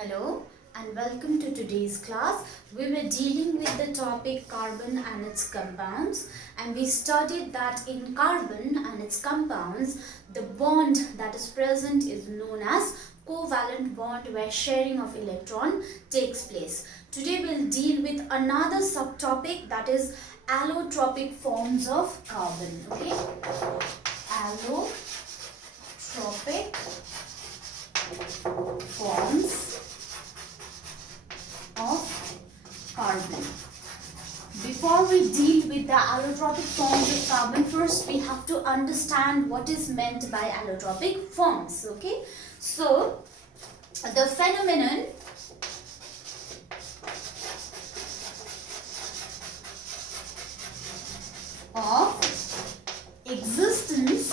Hello and welcome to today's class. We were dealing with the topic carbon and its compounds, and we studied that in carbon and its compounds, the bond that is present is known as covalent bond, where sharing of electron takes place. Today we'll deal with another subtopic, that is allotropic forms of carbon. Okay, allotropic forms of carbon. Before we deal with the allotropic forms of carbon, first we have to understand what is meant by allotropic forms. Okay, so the phenomenon of existence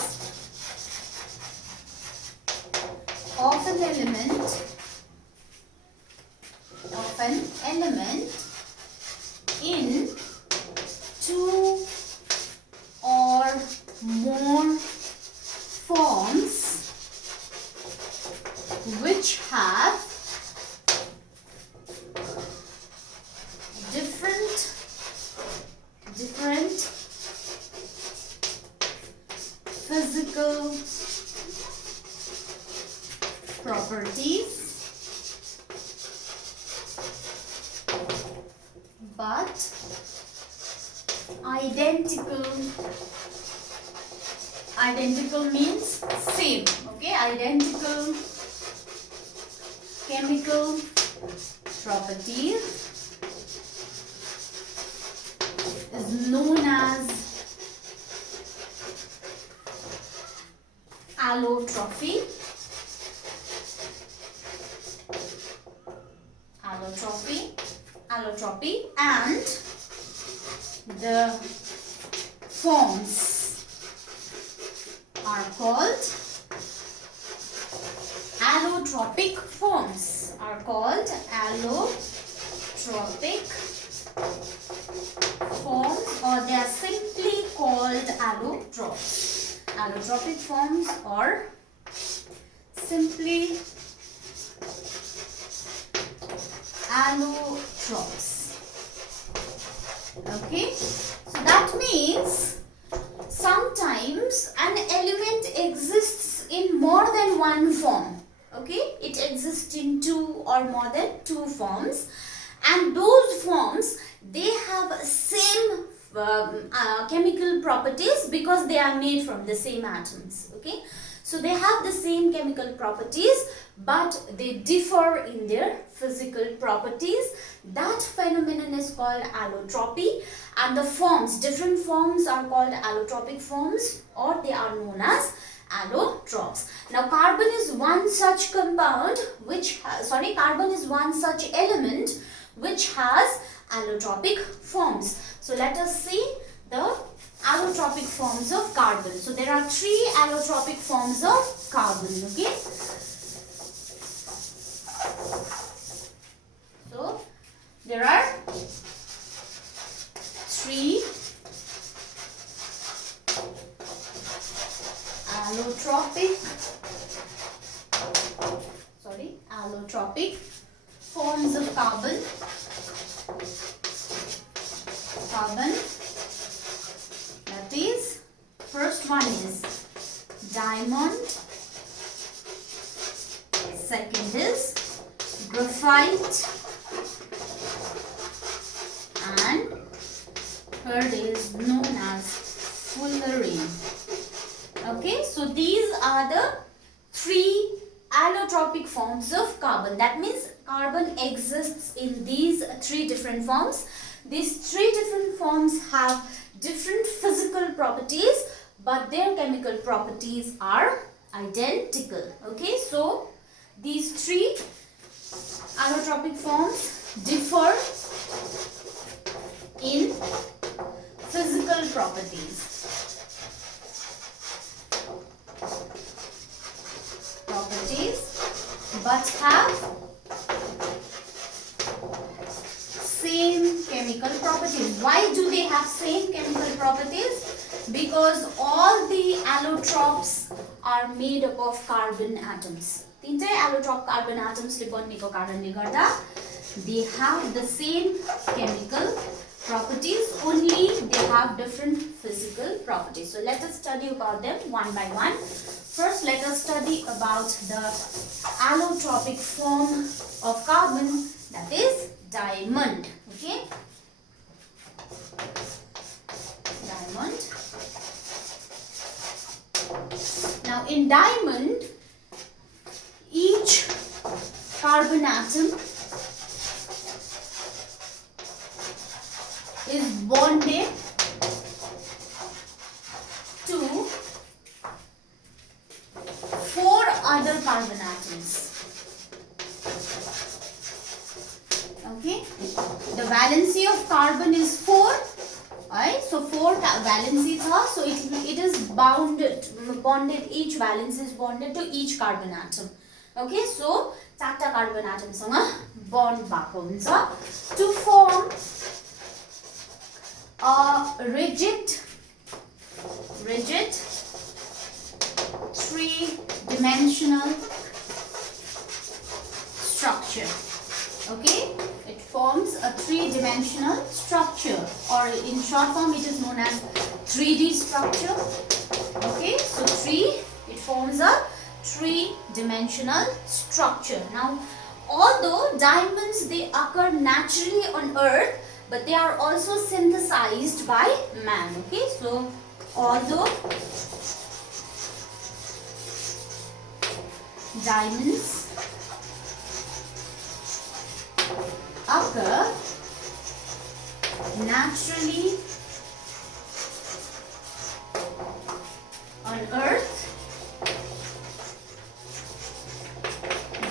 of an element in two or more forms which have different physical properties but identical means same. Okay, identical chemical properties is known as allotropy. And the forms are called allotropic forms. Or they are simply called allotropes. Allotropic forms or simply allotropes. Okay, so that means sometimes an element exists in more than one form. Okay, it exists in two or more than two forms, and those forms, they have same chemical properties because they are made from the same atoms. Okay, so they have the same chemical properties but they differ in their physical properties. That phenomenon is called allotropy, and the forms, different forms, are called allotropic forms, or they are known as allotropes. Now carbon is one such compound carbon is one such element which has allotropic forms. So let us see the allotropic forms of carbon. So there are three allotropic forms of carbon. Okay, so there are three allotropic forms of carbon. That is, first one is diamond, second is graphite, and third is known as fullerene. Okay, so these are the three allotropic forms of carbon. That means carbon exists in these three different forms. These three different forms have different physical properties but their chemical properties are identical. Okay, so these three allotropic forms differ in physical properties but have same chemical properties. Why do they have same chemical properties? Because all the allotropes are made up of carbon atoms. तीनटै allotrope carbon atoms ले बनेको कारणले गर्दा they have the same chemical properties, only they have different physical properties. So let us study about them one by one. First, let us study about the allotropic form of carbon, that is diamond. Okay, diamond. Now in diamond, each carbon atom is bonded to 4 other carbon atoms. Okay, the valency of carbon is 4. Right, so 4 valencies are, so it is bonded, each valence is bonded to each carbon atom. Okay, so 4 carbon atom सँग bond भएको हुन्छ to form a rigid 3-dimensional structure. Okay, it forms a 3-dimensional structure, or in short form it is known as 3D structure. Okay, so it forms a 3-dimensional structure. Now, although diamonds, they occur naturally on earth, but they are also synthesized by man. Okay, so although diamonds occur naturally on earth,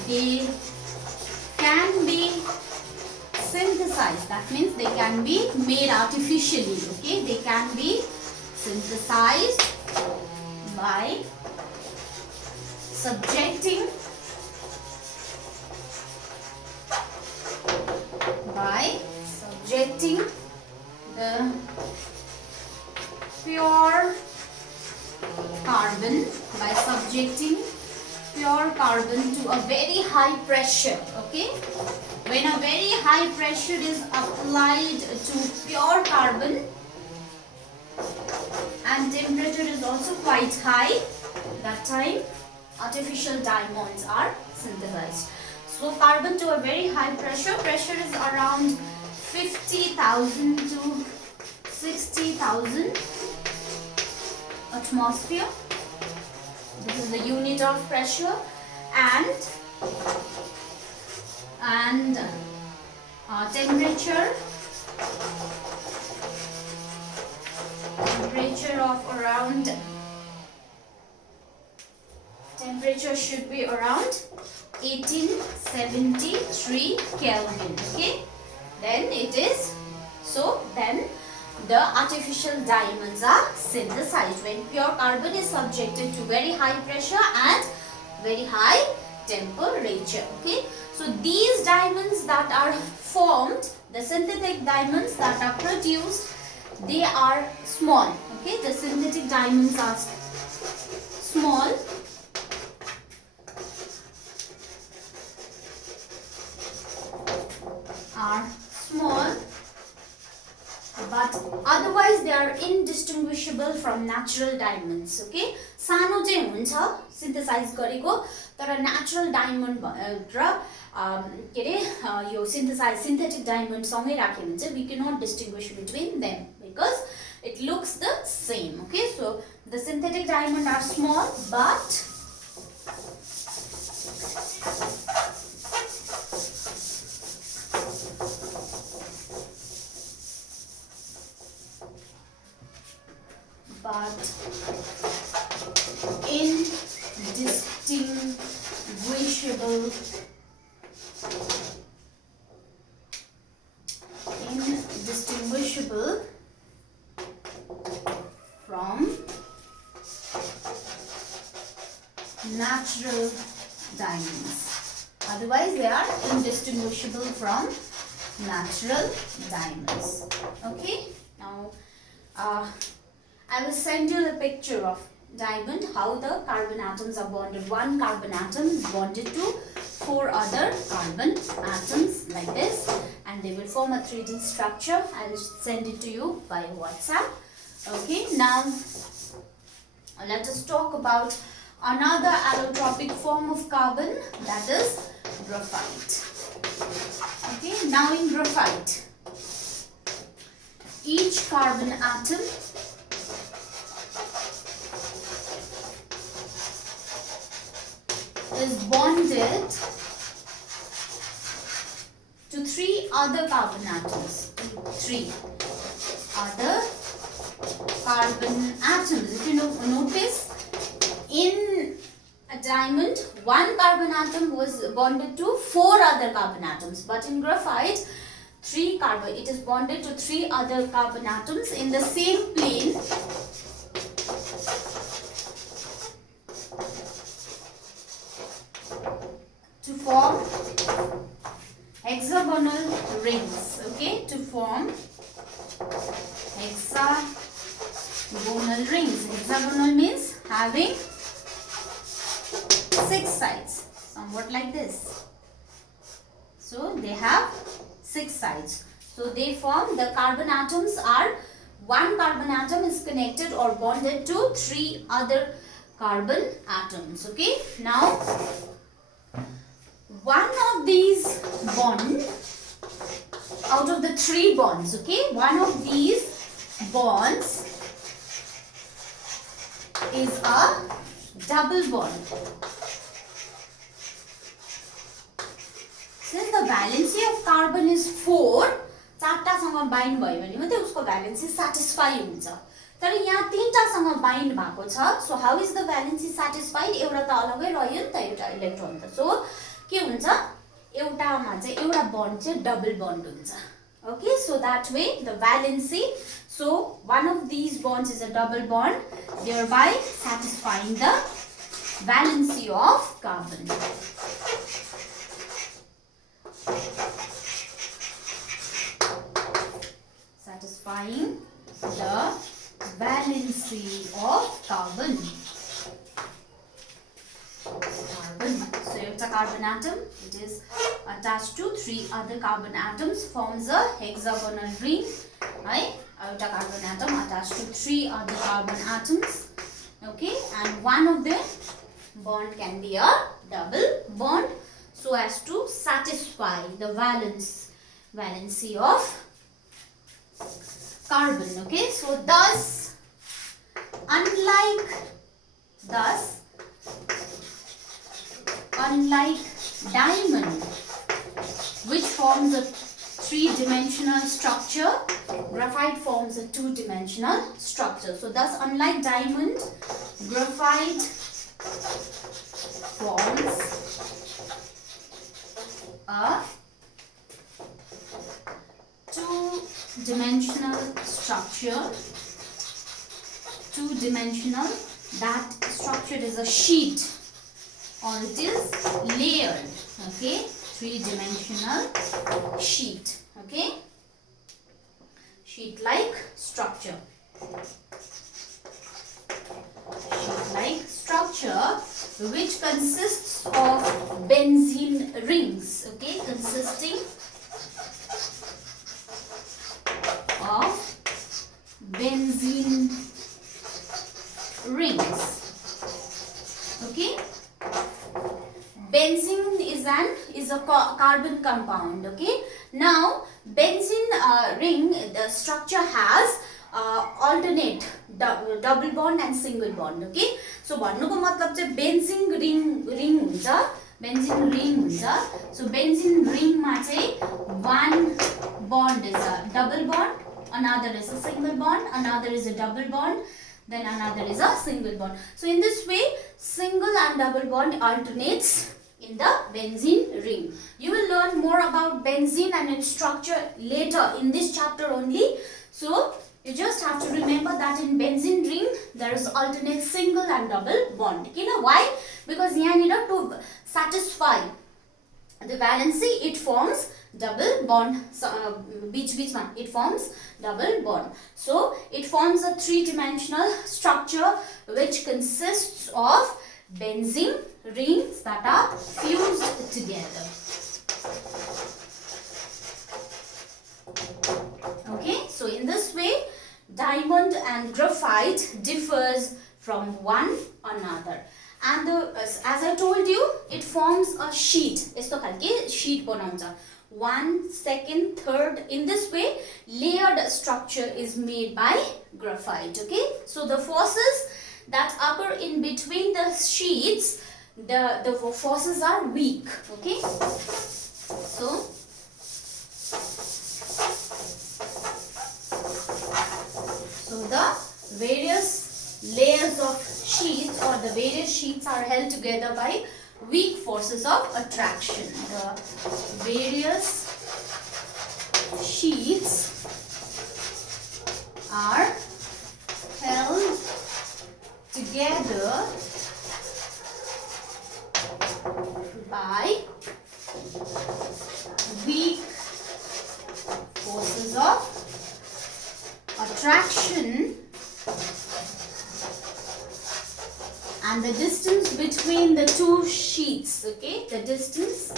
they can be synthesized. That means they can be made artificially. Okay, they can be synthesized by subjecting the pure carbon to a very high pressure. Okay, when a very high pressure is applied to pure carbon and temperature is also quite high, that time artificial diamonds are synthesized. So carbon to a very high pressure is around 50,000 to 60,000 atmosphere. This is the unit of pressure, and temperature of around, temperature should be around 1873 Kelvin. Okay, then it is, so then the artificial diamonds are synthesized when pure carbon is subjected to very high pressure and very high temperature. Okay, so these diamonds that are formed, the synthetic diamonds that are produced, they are small. Okay, the synthetic diamonds are small. But otherwise they are indistinguishable from natural diamonds. Okay, सानो चाहिँ हुन्छ synthesise गरेको, तर natural diamond र के रे यो synthetic diamond सँगै राख्यो भने चाहिँ we cannot distinguish between them because it looks the same. Okay, so the synthetic diamond are small, but indistinguishable from natural diamonds. Otherwise they are indistinguishable from natural diamonds. Okay, now I will send you the picture of diamond, how the carbon atoms are bonded. One carbon atom is bonded to 4 other carbon atoms like this, and they will form a 3D structure. I will send it to you by WhatsApp. Okay, now let us talk about another allotropic form of carbon, that is graphite. Okay, now in graphite, each carbon atom is bonded to 3 other carbon atoms. 3 other carbon atoms. If you notice, in a diamond, 1 carbon atom was bonded to 4 other carbon atoms, but in graphite, it is bonded to 3 other carbon atoms in the same plane to form hexagonal rings. Okay, to form hexagonal rings. Hexagonal means having 6 sides, somewhat like this. So they have 6 sides. So they form, the carbon atoms are, 1 carbon atom is connected or bonded to 3 other carbon atoms. Okay, now one of these bonds, out of the 3 bonds, okay, one of these bonds is a double bond. Since the valency of carbon is 4, 4टासँग bind भयो भने मात्रै उसको valency satisfy हुन्छ. तर यहाँ 3टासँग bind भएको छ. So how is the valency satisfied? एउटा त अलगै रह्यो नि त, एउटा इलेक्ट्रोन त. सो के हुन्छ, एउटामा चाहिँ एउटा बन्ड चाहिँ डबल बन्ड हुन्छ. Okay, so that way the valency, so one of these bonds is a double bond, thereby satisfying the valency of carbon. Satisfying the valency of carbon. So it's a carbon atom, it is attached to 3 other carbon atoms, forms a hexagonal ring. Right? A carbon atom attached to 3 other carbon atoms. Okay, and one of them bond can be a double bond, so as to satisfy the valency of carbon. Okay, so thus unlike diamond, which forms a 3-dimensional structure, graphite forms a 2-dimensional structure. So thus unlike diamond, graphite forms a 2-dimensional structure. 2-dimensional, that structure is a sheet or it is layered. Okay, 3-dimensional sheet. Okay, sheet like structure. Sheet like structure which consists of benzene rings. Okay, consisting of benzene rings. Okay, benzene is a carbon compound. Okay, now benzene ring, the structure has alternate double bond and single bond. Okay, so भन्नुको मतलब चाहिँ benzene ring हुन्छ, benzene ring हुन्छ. So benzene ring मा चाहिँ one bond is a double bond, another is a single bond, another is a double bond, then another is a single bond. So in this way, single and double bond alternates in the benzene ring. You will learn more about benzene and its structure later in this chapter only. So you just have to remember that in benzene ring there is alternate single and double bond. You know why? Because here to satisfy the valency, it forms double bond. Beach it forms double bond. So it forms a three-dimensional structure which consists of benzene rings that are fused together. Okay, so in this way, diamond and graphite differs from one another. And as I told you, it forms a sheet. Yesto khalke sheet banauncha. 1, 2nd, 3rd. In this way, layered structure is made by graphite. Okay, so the forces that occur in between the sheets, the forces are weak. Okay, so the various layers of sheets, or the various sheets, are held together by weak forces of attraction. The various sheets are held together by weak forces of attraction, and the distance between the two sheets, okay, the distance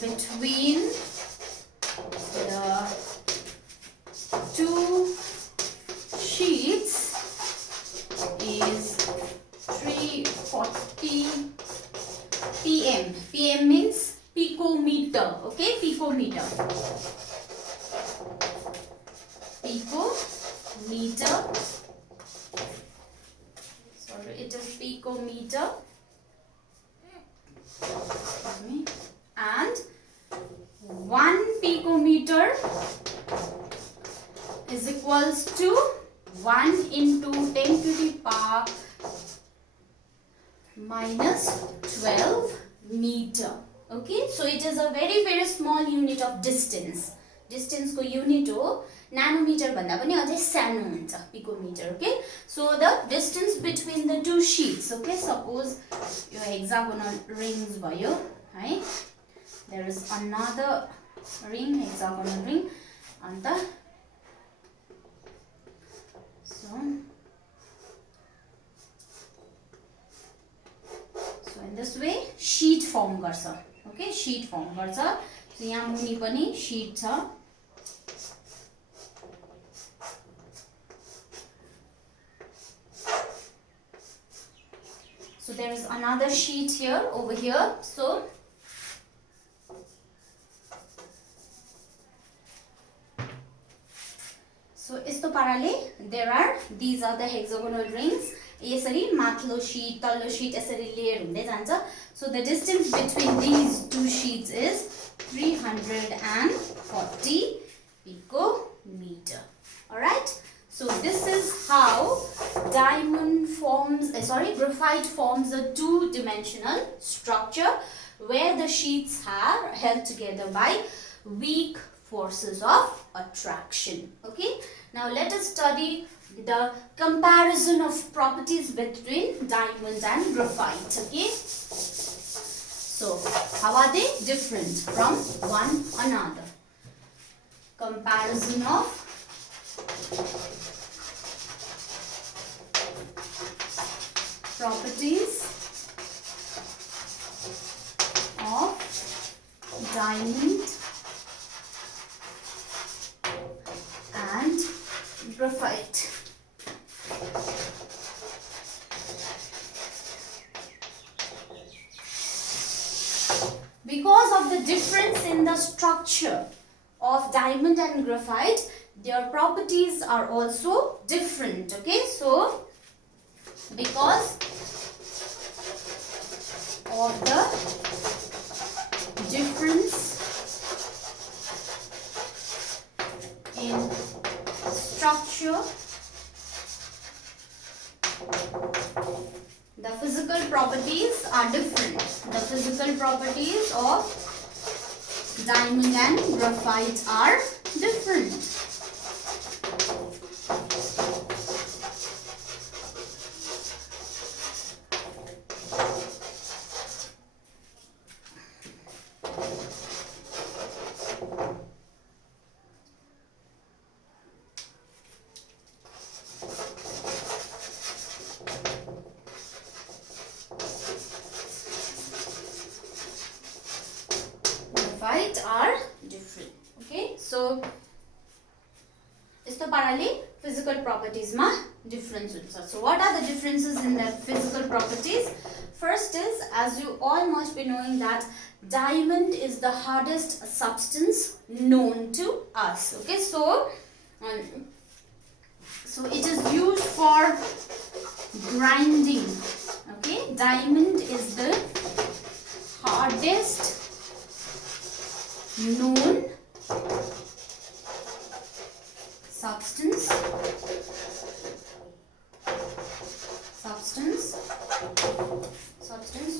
between the two sheets is 340 pm. Pm means picometer. Okay, picometer. Picometer. Sorry, it is picometer. Excuse me. And 1 picometer is equals to 1 into 10 to the power minus 12 meter. Okay, so it is a very small unit of distance. Distance ko unit ho nanometer bhanda pani ajai सानो हुन्छ picometer. Okay, so the distance between the two sheets, okay, suppose yo hexagonal rings bhayo hai, there is another ring, hexagonal ring, and the so in this way sheet form garcha. Okay, sheet form garcha. So यहाँ मुनि पनि sheet छ. So there is another sheet here, over here. So यस्तो पाराले these are the hexagonal rings. यसरी माथिल्लो sheet, तल्लो sheet यसरी layer हुँदै जान्छ. So the distance between these two sheets is 340 picometer. Alright, so this is how graphite forms a two-dimensional structure where the sheets are held together by weak forces of attraction. Okay, now let us study the comparison of properties between diamond and graphite. Okay, so how are they different from one another? Comparison of properties of diamond and graphite. Because of the difference in the structure of diamond and graphite, their properties are also different. Okay, so because of the difference in structure, the physical properties are different. The physical properties of diamond and graphite are different. physical properties ma difference uncha. So what are the differences in the physical properties? First is, as you all must be knowing, that diamond is the hardest substance known to us. Okay, so it is used for grinding. Okay, diamond is the hardest known substance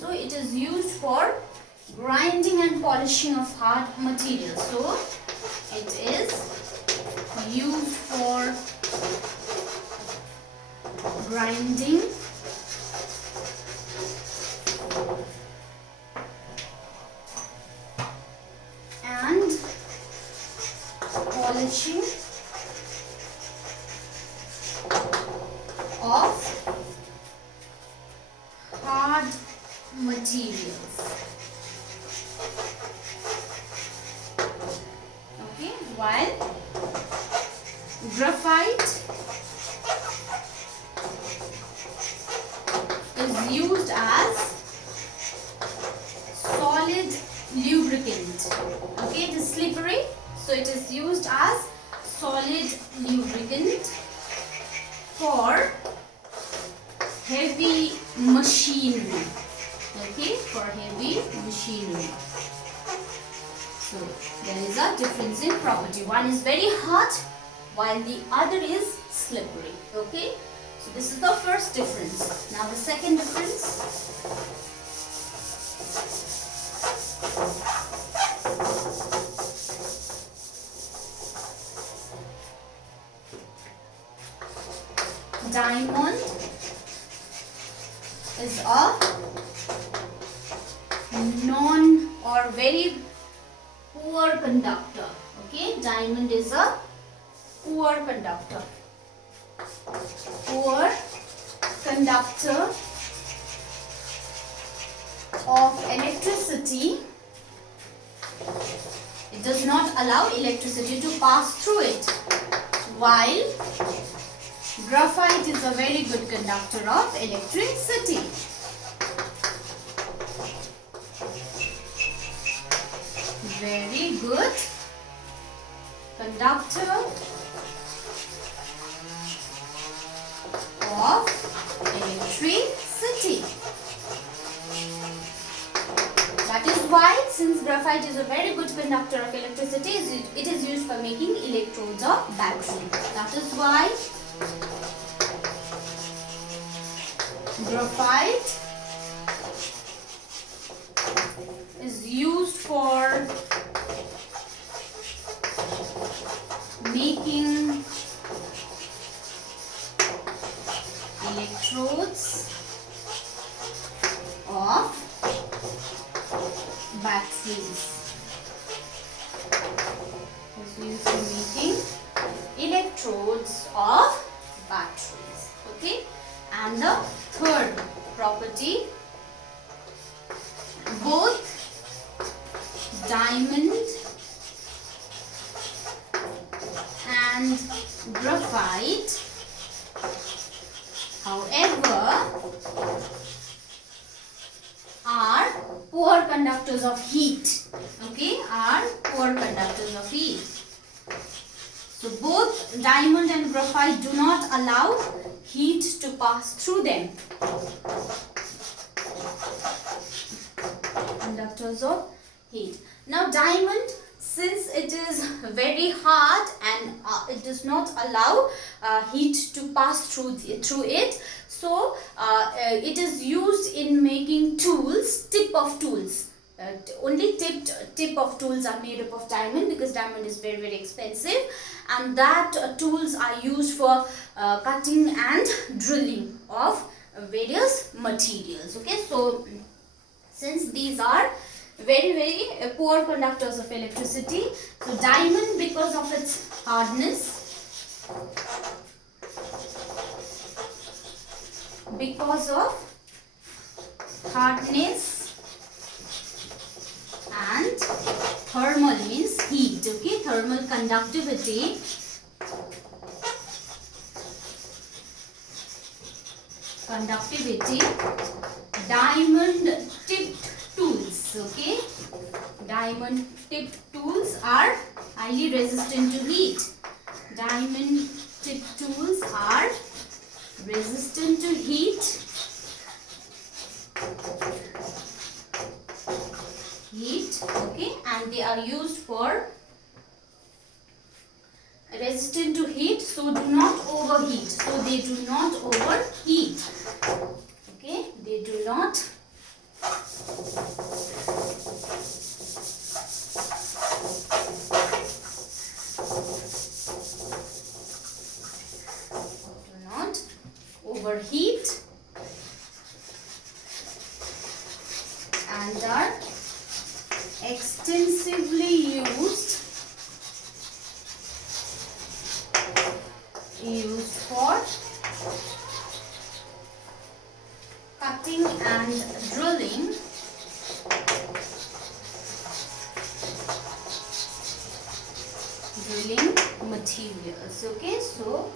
so it is used for grinding and polishing of hard materials. So it is used for grinding and polishing of hard materials. Okay, while graphite is used as solid lubricant. Okay, it is slippery, so it is used as solid lubricant for heavy machinery. Okay, for heavy machinery. So there is a difference in property. One is very hot while the other is slippery. Okay, so this is the first difference. Now the second difference. Diamond is a non or very poor conductor. Okay, diamond is a poor conductor. Poor conductor of electricity. It does not allow electricity to pass through it, while graphite is a very good conductor of electricity. Very good conductor of electricity. That is why, since graphite is a very good conductor of electricity, it is used for making electrodes of battery. That is why graphite is used for making electrodes of batteries. Is used for making electrodes of batteries. Okay, and the third property, both diamond and graphite, however, are poor conductors of heat. Okay, are poor conductors of heat. So both diamond and graphite do not allow heat to pass through them. Conductors of heat. Now diamond, since it is very hard and it does not allow heat to pass through it, so it is used in making tools, tip of tools. Only tip of tools are made up of diamond, because diamond is very, very expensive, and that tools are used for cutting and drilling of various materials. Okay, so since these are very, very poor conductors of electricity, so diamond, because of its hardness, and thermal means heat. Okay, thermal conductivity conductivity, diamond tipped tools. Okay, diamond tipped tools are highly resistant to heat. Diamond tipped tools are resistant to heat. Okay, and they are used for resistant to heat, so do not overheat. So they do not overheat. Okay, they do not overheat and are extensively used for cutting and drilling materials. Okay, so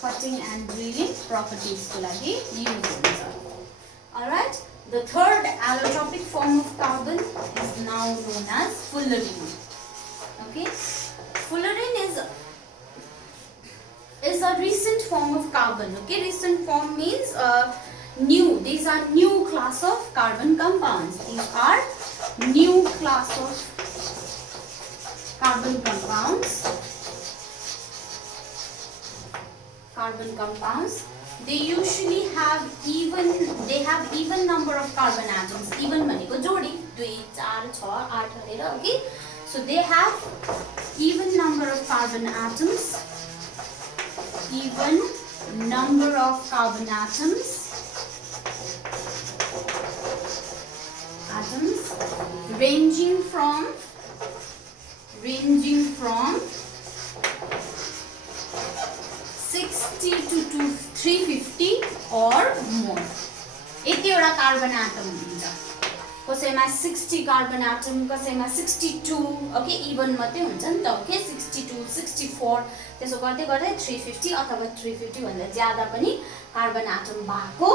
cutting and drilling properties को लागि use हुन्छ. Alright, the third allotropic form of carbon is now known as fullerene. Okay, fullerene is a recent form of carbon. Okay, recent form means new. These are new class of carbon compounds. These are new class of carbon compounds. They usually have even number of carbon atoms. Even भनेको जोडी 2 4 6 8 गरेर. Okay, so they have even number of carbon atoms. Even number of carbon atoms ranging from 60 to 350 or more. यतिवटा carbon atom हुन्छ. कसैमा 60 carbon atom, कसैमा 62. Okay, even मात्रै हुन्छ नि त. ओके, 62 64 त्यसो गर्दै गर्दै 350 अथवा 350 भन्दा ज्यादा पनि कार्बन एटम भएको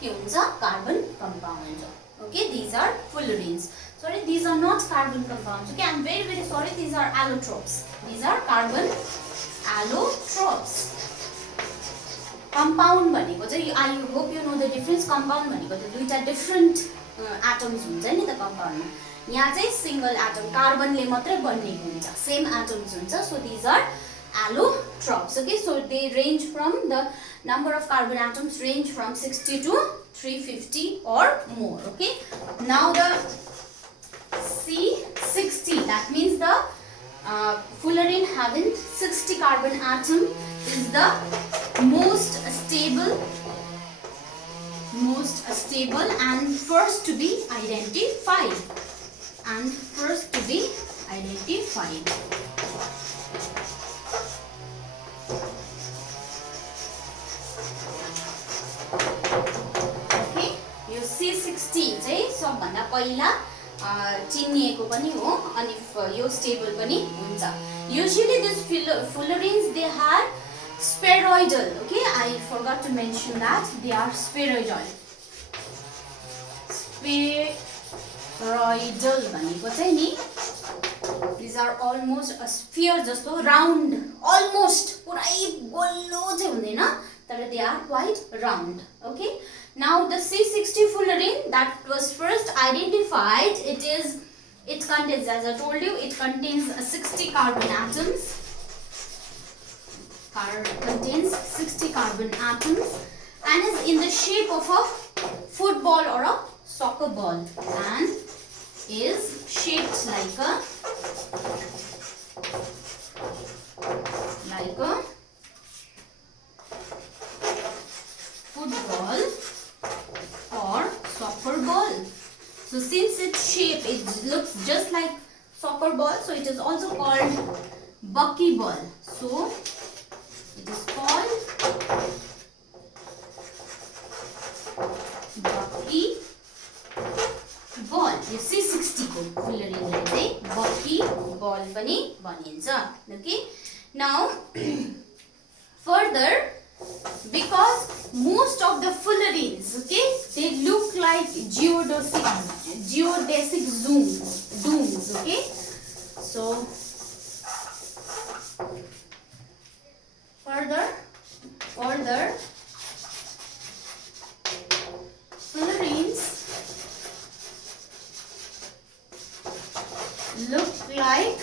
के हुन्छ, कार्बन कम्पाउन्ड हुन्छ. Okay, these are fullerenes. Sorry, these are not carbon compounds. Okay, I'm very sorry. These are allotropes. These are carbon allotropes. Compound भनेको चाहिँ I hope you know the difference. Compound भनेको चाहिँ दुईटा different atoms हुन्छ नि त compound मा. यहाँ चाहिँ single atom कार्बनले मात्रै बनिएको हुन्छ. Same atoms हुन्छ. So these are allotropes. Okay, so they range from the number of carbon atoms range from 60 to 350 or more. Okay, now the C60, that means the fullerene having 60 carbon atom is the most stable and first to be identified. C60 चाहिँ सबभन्दा पहिला चिनिएको पनि हो अनि यो stable पनि हुन्छ. Usually these fullerenes they are spheroidal. Okay, I forgot to mention that they are spheroidal. Spheroidal भनेको चाहिँ नि these are almost a sphere जस्तो round, almost पुरै गोलो चाहिँ हुँदैन तर they are quite round. Okay, now the C60 fullerene that was first identified, it contains, as I told you, it contains 60 carbon atoms. Contains 60 carbon atoms and is in the shape of a football or a soccer ball and is shaped like a football or soccer ball. So since its shape, it looks just like soccer ball, so it is also called buckyball. So it is called buckyball. You see 60 को fullerene लाई चाहिँ buckyball पनि भनिन्छ. Okay, now further of the fullerenes, okay, they look like geodesic domes, okay. So further fullerenes look like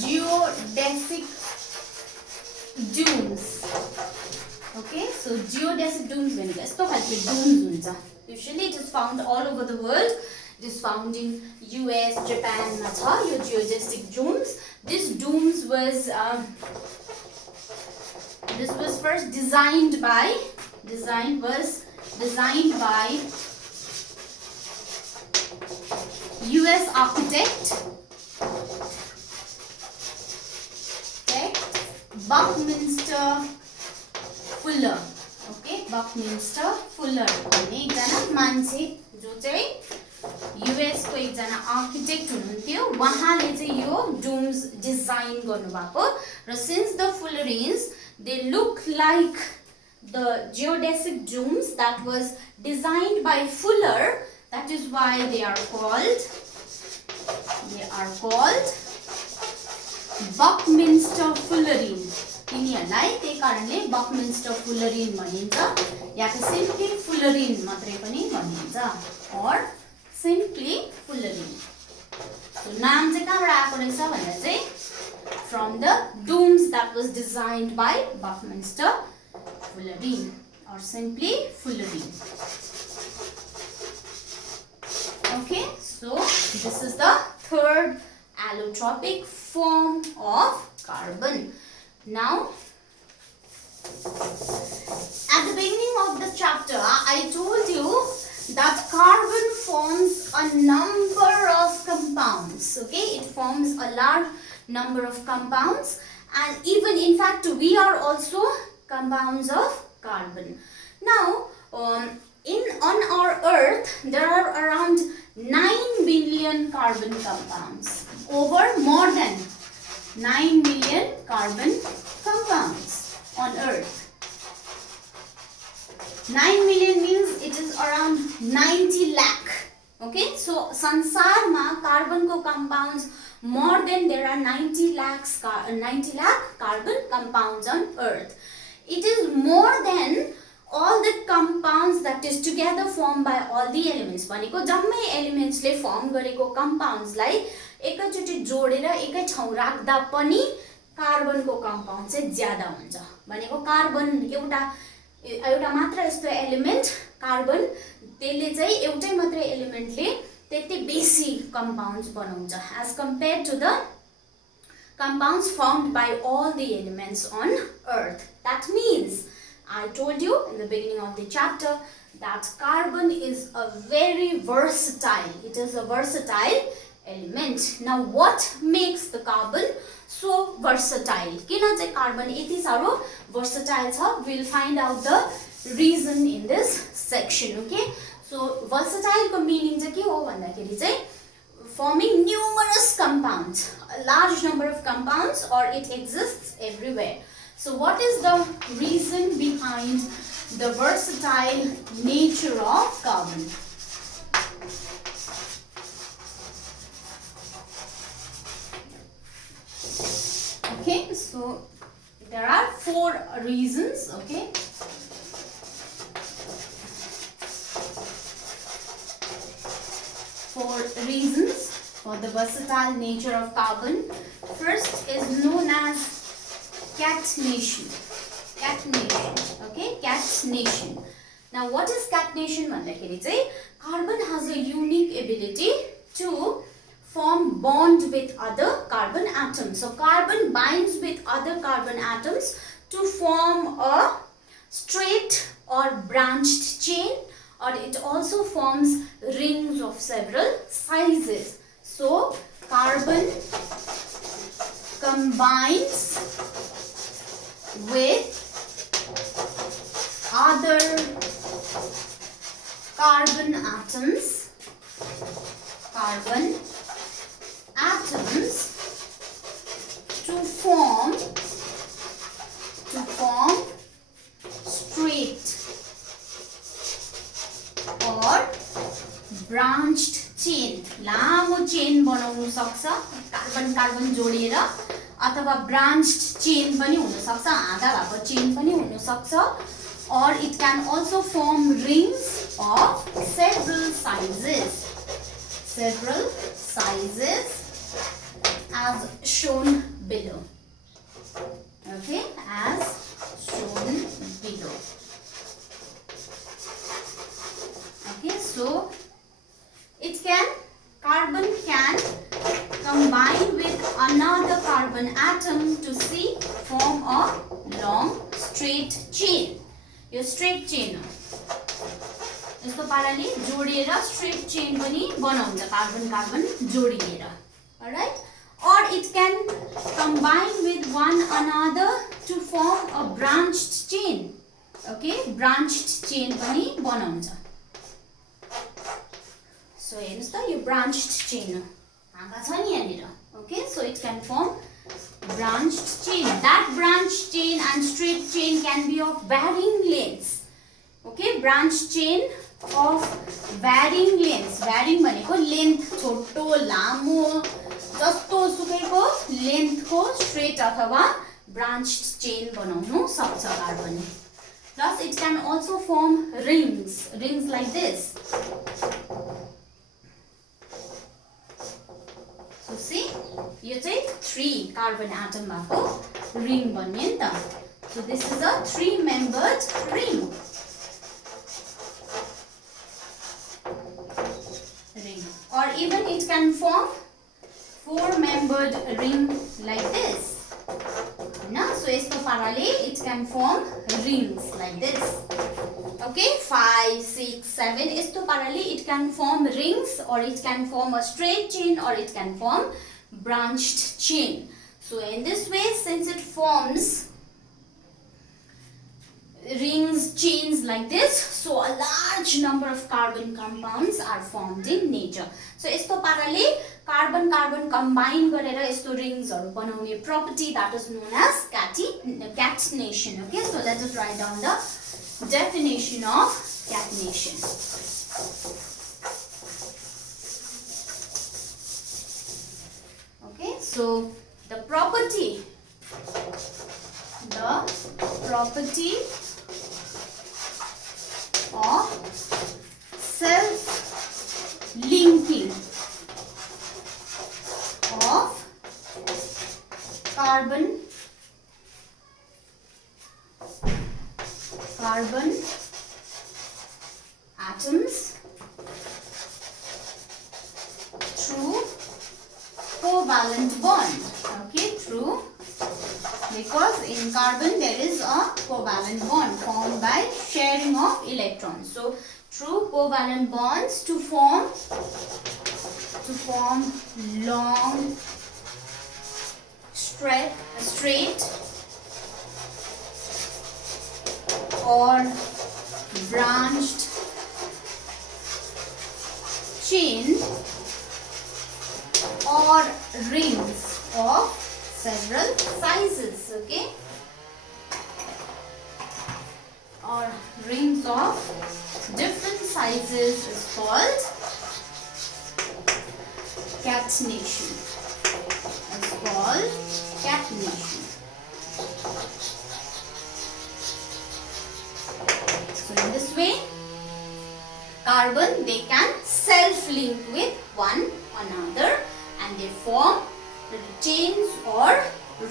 geodesic dunes. Okay, so geodesic dunes भनेको यस्तो खालको dunes हुन्छ. Usually it is found all over the world. It is found in US, Japan मा छ यो geodesic dunes. This was first designed by US architect Buckminster Fuller. Okay, Buckminster Fuller भन्ने एकजना मान्छे जो चाहिँ US को एकजना आर्किटेक्ट हुनुहुन्थ्यो. उहाँले चाहिँ यो डोम्स डिजाइन गर्नुभएको र since the fullerenes they look like the geodesic domes that was designed by Fuller, that is why they are called Buckminster Fullerene. तिनीहरुलाई त्यही कारणले Buckminster Fullerene भनिन्छ या त simply Fullerene मात्रै पनि भनिन्छ or simply Fullerene. So नाम चाहिँ कहाँबाट आएको रहेछ भन्दा चाहिँ from the domes that was designed by Buckminster Fullerene or simply Fullerene. Okay, so this is the third allotropic form of carbon. Now, at the beginning of the chapter, I told you that carbon forms a number of compounds. Okay, it forms a large number of compounds, and even in fact, we are also compounds of carbon. Now, on our Earth, there are around 9 billion carbon compounds. More than 9 billion carbon compounds on Earth. 9 million means it is around 90 lakh. Okay, so sansarma carbon ko compounds more than there are 90 lakh carbon compounds on Earth. It is more than all the compounds that is together formed by all the elements. भनेको जम्मै elements ले firm गरेको compounds लाई एकैचोटी जोडेर एकै ठाउँ राख्दा पनि carbon को कम्पाउन्ड चाहिँ ज्यादा हुन्छ. भनेको कार्बन एउटा मात्र यस्तो एलिमेन्ट कार्बन त्यसले चाहिँ एउटै मात्रै एलिमेन्टले त्यति बेसी कम्पाउन्ड्स बनाउँछ as compared to the compounds formed by all the elements on Earth. That means I told you in the beginning of the chapter that carbon is a very versatile. It is a versatile element. Now, what makes the carbon so versatile? किन चाहिँ carbon यति साह्रो versatile छ? We'll find out the reason in this section. Okay? So, versatile को meaning चाहिँ के हो भन्दाखेरि चाहिँ forming numerous compounds, a large number of compounds, or it exists everywhere. So what is the reason behind the versatile nature of carbon? Okay, so there are 4 reasons, okay? 4 reasons for the versatile nature of carbon. First is known as catenation. Okay, catenation. Now, what is catenation? Carbon has a unique ability to form bond with other carbon atoms. So, carbon binds with other carbon atoms to form a straight or branched chain, or it also forms rings of several sizes. So, carbon combines with other carbon atoms to form straight हुन सक्छ carbon carbon जोडिएर अथवा ब्रान्च्ड chain पनि हुन सक्छ आधा भएको chain पनि हुन सक्छ or it can also form rings of several sizes as shown below. Okay, as shown below. Okay, so carbon can combine with another carbon atom to form a long straight chain. Yo straight chain हो यस्तो पाराले जोडिएर straight chain पनि बनाउँछ carbon carbon जोडिएर. Alright, or it can combine with one another to form a branched chain. Okay, branched chain पनि बनाउँछ. So हेर्नुस् त यो branched chain हो हाँगा छ नि यहाँनिर. Okay, so it can form branched chain. That branched chain and straight chain can be of varying lengths. Okay, branched chain of varying lengths. Varying भनेको length छोटो लामो जस्तो सुकैको length को straight अथवा branched chain बनाउनु सक्छ कार्बनले. Plus it can also form rings like this. So see, यो चाहिँ 3 carbon atom भएको ring बन्यो नि त. So this is a 3-membered ring. Or even it can form 4-membered ring like this. No? So यस्तो पाराले it can form rings like this. Okay, 5, 6, 7 यस्तो पाराले it can form rings or it can form a straight chain or it can form branched chain. So in this way, since it forms rings, chains like this, so a large number of carbon compounds are formed in nature. So यस्तो पाराले carbon carbon combine गरेर यस्तो rings हरु बनाउने property that is known as catenation. Okay, so let us write down the definition of catenation. Okay, so the property of self-linking of carbon atoms through covalent bond. Okay, through, because in carbon there is a covalent bond formed by sharing of electrons. So through covalent bonds to form long straight or branched chain or rings of several sizes. Okay, or rings of different sizes is called catenation. It's called catenation. So in this way, carbon, they can self-link with one another and they form chains or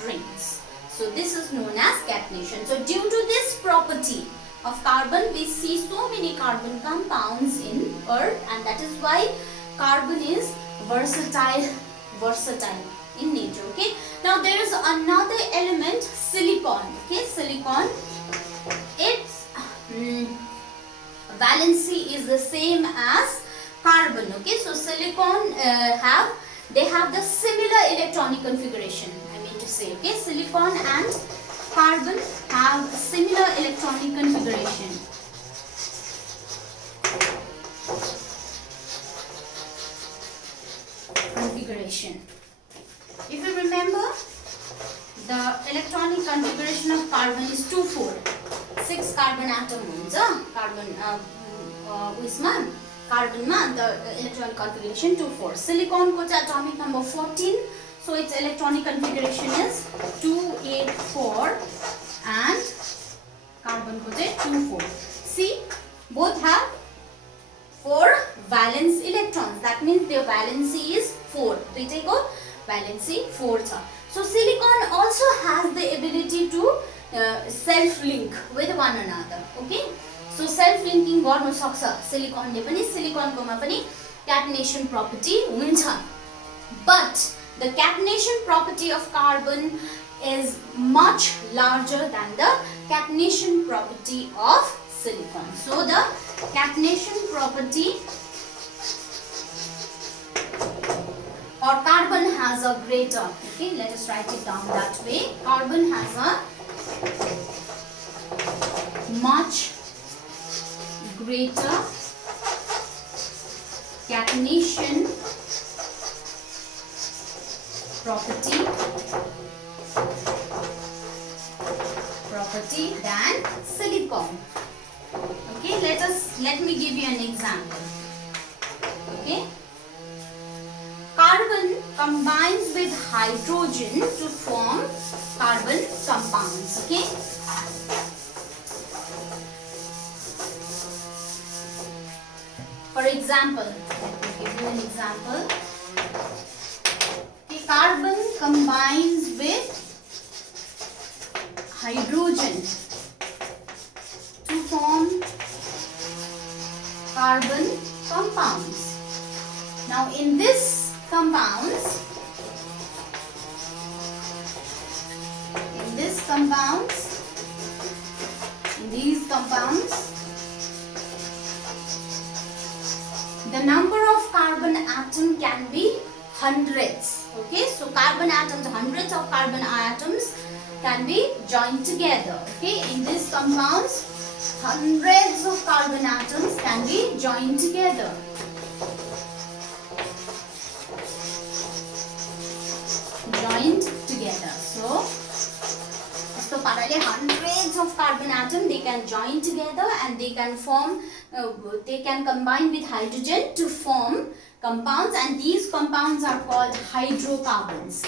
rings. So this is known as catenation. So due to this property of carbon, we see so many carbon compounds in earth, and that is why carbon is versatile in nature. Okay, now there is another element, silicon. Okay, silicon, its valency is the same as carbon. Okay, so silicon they have the similar electronic configuration, I mean to say. Okay, silicon and carbon have similar electronic configuration. If you remember, the electronic configuration of carbon is 2,4. 6 carbon atom हुन्छ carbon उयसमा carbon ma the electronic configuration 2 4. Silicon ko cha atomic number 14, so its electronic configuration is 2 8 4 and carbon ko cha 2 4. See, both have 4 valence electrons, that means their valency is 4. दुईटैको valency 4 छ. So silicon also has the ability to self link with one another. Okay, so self linking गर्नु सक्छ silicon ले पनि. silicon को मा पनि catenation property हुन्छ, but the catenation property of carbon is much larger than the catenation property of silicon. So the catenation property or carbon has a greater, okay, let us write it down that way. Carbon has a much greater catenation property than silicon. Okay, let me give you an example. Okay, carbon combines with hydrogen to form carbon compounds. Okay, for example, let me give you an example. Okay, carbon combines with hydrogen to form carbon compounds. Now in these compounds, the number of carbon atom can be hundreds. Okay, so carbon atoms, hundreds of carbon atoms can be joined together. Okay, in these compounds, hundreds of carbon atoms can be joined together. So hundreds of carbon atoms, they can join together and they can form, they can combine with hydrogen to form compounds, and these compounds are called hydrocarbons.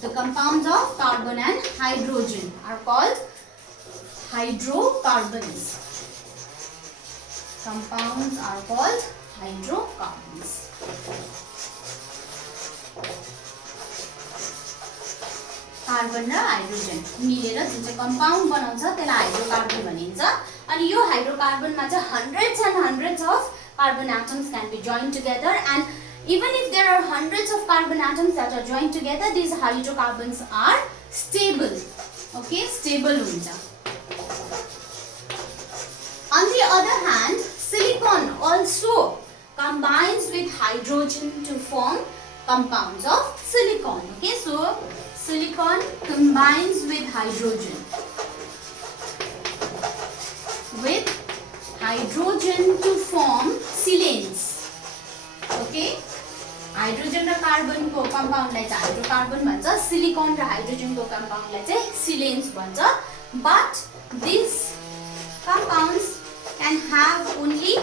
The compounds of carbon and hydrogen are called hydrocarbons. Compounds are called hydrocarbons. Carbon र hydrogen मिलेर जुन चाहिँ compound बनाउँछ त्यसलाई hydrocarbon भनिन्छ. अनि यो हाइड्रोकार्बनमा चाहिँ hundreds and hundreds of carbon atoms can be joined together, and even if there are hundreds of carbon atoms that are joined together, these hydrocarbons are stable. Okay, stable हुन्छ. On the other hand, silicon also combines with hydrogen to form compounds of silicon. Okay, so silicon combines with hydrogen to form silanes. Okay, hydrogen raw carbon को compound लाई चाहिँ hydrocarbon भन्छ, silicon र hydrogen को compound लाई चाहिँ silanes भन्छ. But these compounds can have only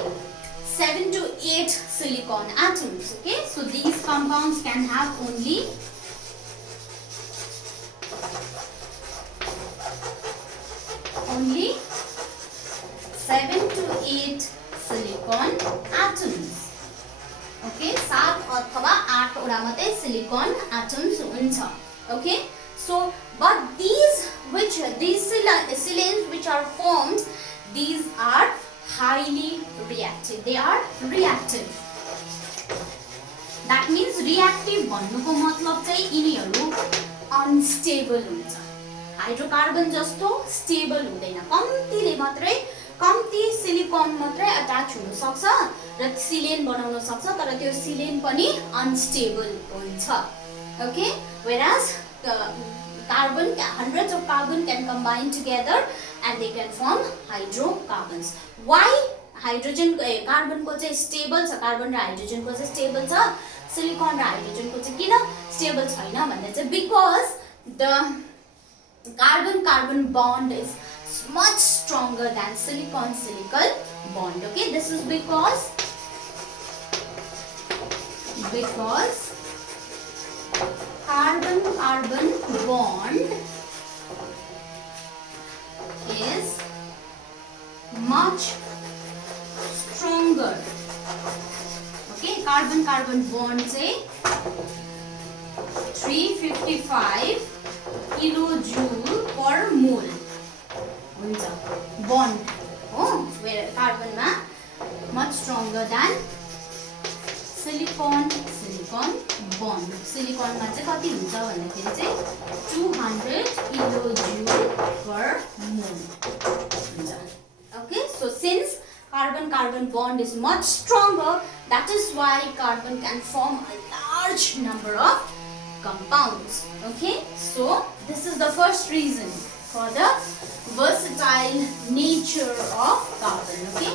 7 to 8 silicon atoms. Okay, so these compounds can have only only 7 to 8 silicon atoms. Okay, 7 अथवा 8 वटा मात्रै silicon atoms हुन्छ. Okay, so but these silanes which are formed, these are highly reactive. They are reactive. That means reactive भन्नुको मतलब चाहिँ यिनीहरू unstable हुन्छ. Hydrocarbon जस्तो स्टेबल हुँदैन. कम्तीले मात्रै, कम्ती सिलिकन मात्रै अट्याच हुन सक्छ र सिलेन बनाउन सक्छ, तर त्यो सिलेन पनि अनस्टेबल हुन्छ. Okay, whereas carbon, hundreds of carbon can combine together and they can form hydrocarbons. Why hydrogen carbon को चाहिँ स्टेबल छ, कार्बन र हाइड्रोजन को चाहिँ स्टेबल छ, सिलिकन र हाइड्रोजन को चाहिँ किन स्टेबल छैन भन्दा चाहिँ because the carbon bond is much stronger than silicon bond. Okay, this is because Because carbon-carbon bond is much stronger. Okay, carbon-carbon bond say 355 kilojoule per mole. Bond. Oh, where carbon ma much stronger than silicon bond. Silicon ma चाहिँ कति हुन्छ भन्दाखेरि चाहिँ 200 kilojoule per mole हुन्छ. Okay, so since carbon-carbon bond is much stronger, that is why carbon can form a large number of compounds. Okay, so this is the first reason for the versatile nature of carbon. Okay,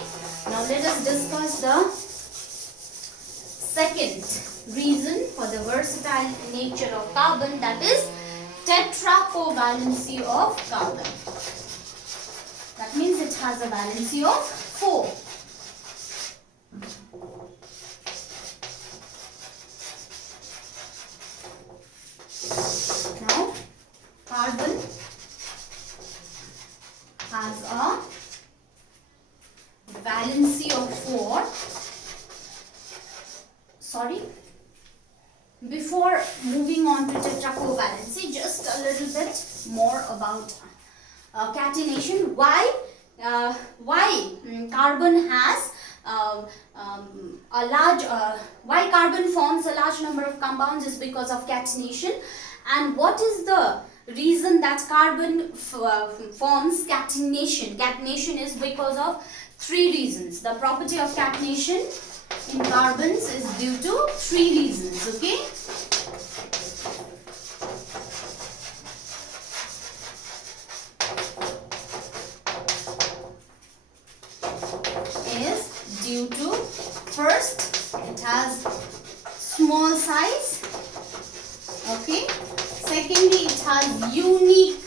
now let us discuss the second reason for the versatile nature of carbon, that is tetracovalency of carbon. That means it has a valency of 4. Now, carbon has a valency of 4. Sorry. Before moving on to tetracovalency, just a little bit more about catenation. Why carbon has a large why carbon forms a large number of compounds is because of catenation. And what is the reason that carbon forms catenation? Catenation is because of 3 reasons. The property of catenation in carbons is due to 3 reasons. Okay, is due to, first, it has small size. Okay, secondly, it has unique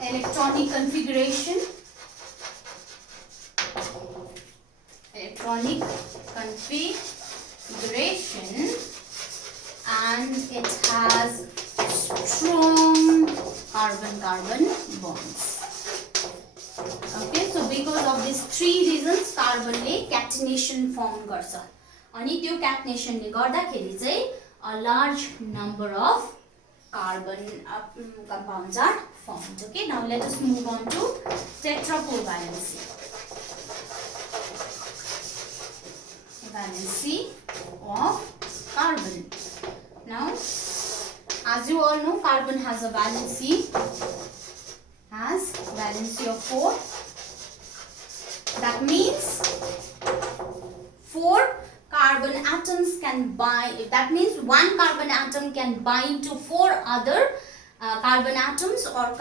electronic configuration. And it has strong carbon-carbon bonds. Okay, so because of these 3 reasons, carbon ले catenation form गर्छ. अनि त्यो catenation ले गर्दाखेरि चाहिँ a large number of carbon compounds are formed. Okay, now let us move on to tetracovalency. Valency of carbon. Now, as you all know, carbon has a valency of 4. That means 4 carbon atoms can bind. That means 1 carbon atom can bind to 4 other carbon atoms or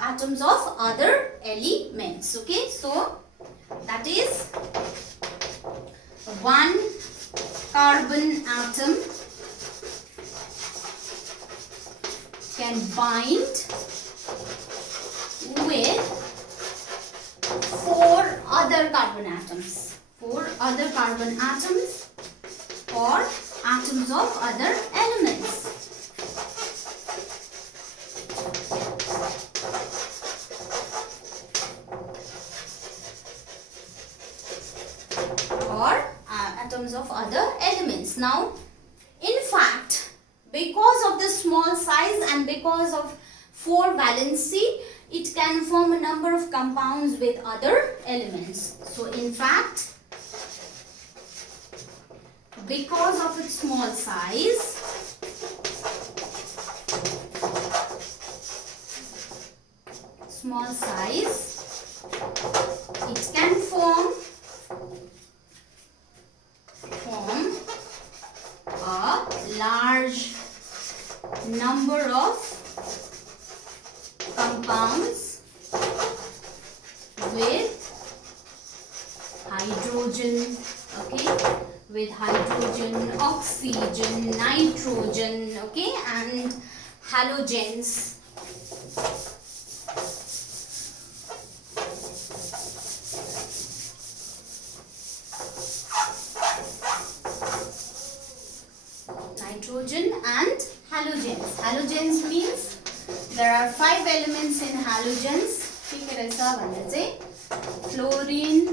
atoms of other elements. Okay, so that is 1 carbon atom can bind with 4 other carbon atoms. 4 other carbon atoms or atoms of other elements. Or atoms of other elements. Now, in fact, because of the small size and because of 4 valency, it can form a number of compounds with other elements. So, in fact, because of its small size, it can form a large number of compounds with hydrogen, okay, with hydrogen, oxygen, nitrogen, okay, and halogens. elements in halogens के रहेछ भन्दा चाहिँ fluorine,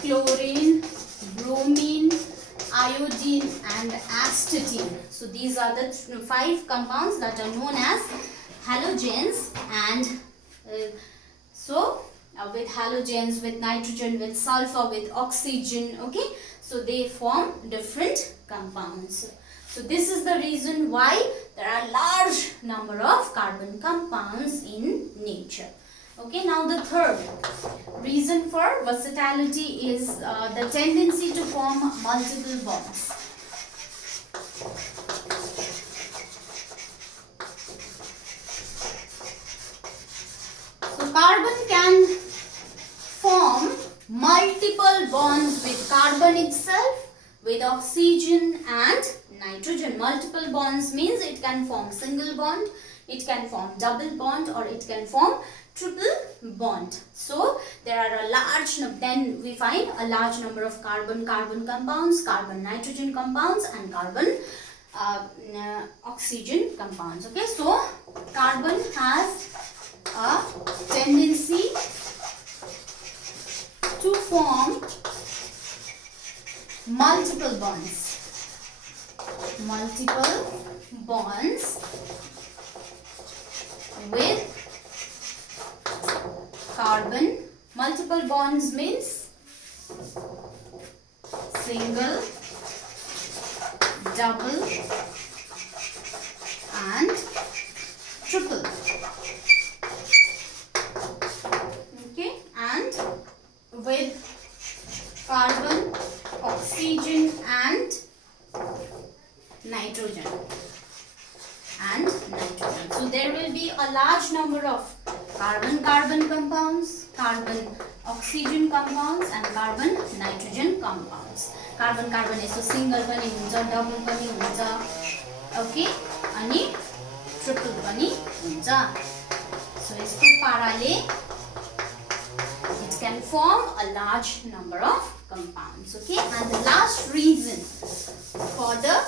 chlorine, bromine, iodine and astatine. So these are the 5 compounds that are known as halogens. And with halogens, with nitrogen, with sulfur, with oxygen, okay, so they form different compounds. So this is the reason why there are large number of carbon compounds in nature. Okay, now the third reason for versatility is the tendency to form multiple bonds. So carbon can form multiple bonds with carbon itself, with oxygen and nitrogen. Multiple bonds means it can form single bond, it can form double bond, or it can form triple bond. So there are then we find a large number of carbon-carbon compounds, carbon-nitrogen compounds, and carbon oxygen compounds. Okay, so carbon has a tendency to form multiple bonds with carbon. Multiple bonds means single, double and triple. Okay, and with carbon, oxygen and nitrogen. So there will be a large number of carbon-carbon compounds, carbon-oxygen compounds and carbon-nitrogen compounds. Carbon-carbon is so single pani huncha, double pani huncha, okay, ani triple pani huncha. So yesto parale it can form a large number of compounds. Okay, and the last reason for the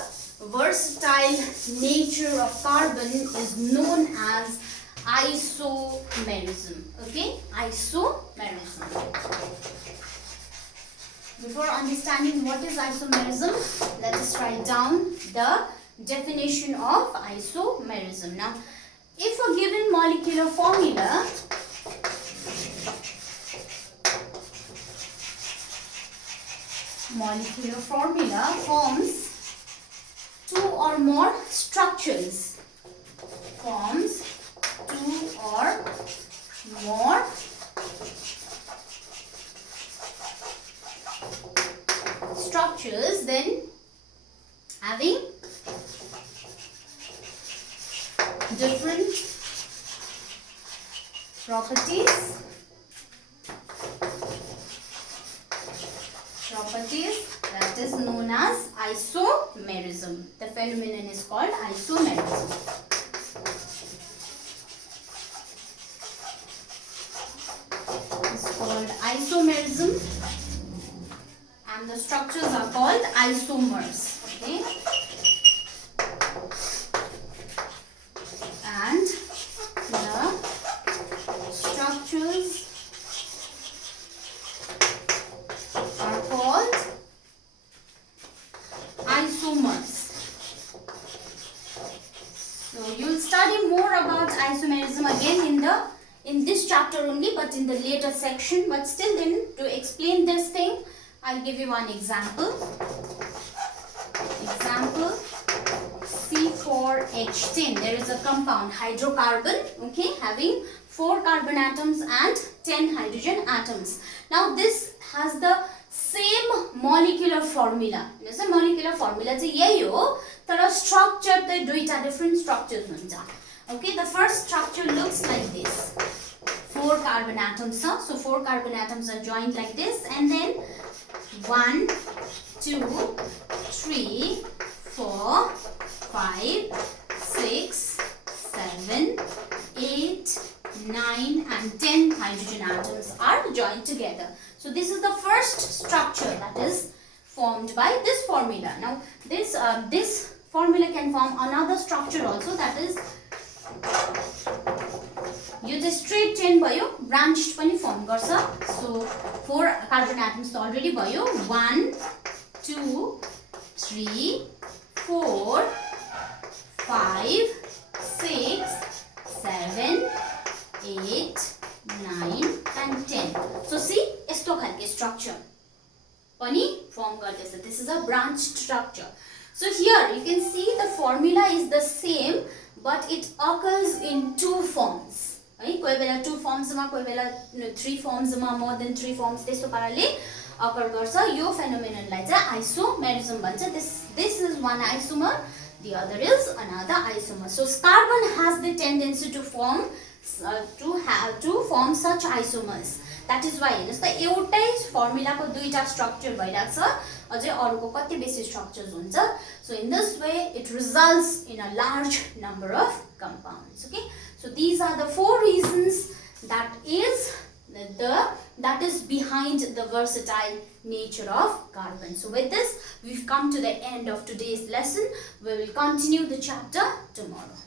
versatile nature of carbon is known as isomerism. Okay, isomerism. Before understanding what is isomerism, let us write down the definition of isomerism. Now, if a given molecular formula forms two or more structures, then having different properties, that is known as isomerism. The phenomenon is called isomerism. It's called isomerism, and the structures are called isomers. Okay, and the structures are called isomers. So you will study more about isomerism again in this chapter only, but in the later section. But still, then, to explain this thing, I'll give you one example. Example C4H10. There is a compound, hydrocarbon, okay, having 4 carbon atoms and 10 hydrogen atoms. Now this has the same molecular formula. This is molecular formula चाहिँ यही हो, तर structure चाहिँ दुईटा different structures हुन्छ. Okay, the first structure looks like this. 4 carbon atoms, so 4 carbon atoms are joined like this, and then 1, 2, 3, 4, 5, 6, 7, 8, 9 and 10 hydrogen atoms are joined together. So this is the first structure that is formed by this formula. Now this formula can form another structure also, that is एउटा straight chain भयो, branch पनि firm गर्छ. सो 4 carbon atoms त already भयो. 1 2 3 4 5 6 7 8 9 and 10. So see, यस्तो खालको structure पनि firm गर्दैछ. This is a branch structure. So here you can see the formula is the same, but it occurs in 2 forms. है, कोही बेला 2 फर्म्समा, कोही बेला 3 फर्म्समा, more than 3 forms त्यस्तो पाराले अकर गर्छ. यो फेनोमेननलाई चाहिँ आइसोमेरिज्म भन्छ. This is one isomer, the other is another isomer. So carbon has the tendency to form such isomers. That is why हेर्नुस् त एउटै फर्मुलाको दुईटा स्ट्रक्चर भइराछ, अझै अरुको कति बेसी स्ट्रक्चर्स हुन्छ. So in this way it results in a large number of compounds. Okay, so these are the 4 reasons that is behind the versatile nature of carbon. So with this we've come to the end of today's lesson. We will continue the chapter tomorrow.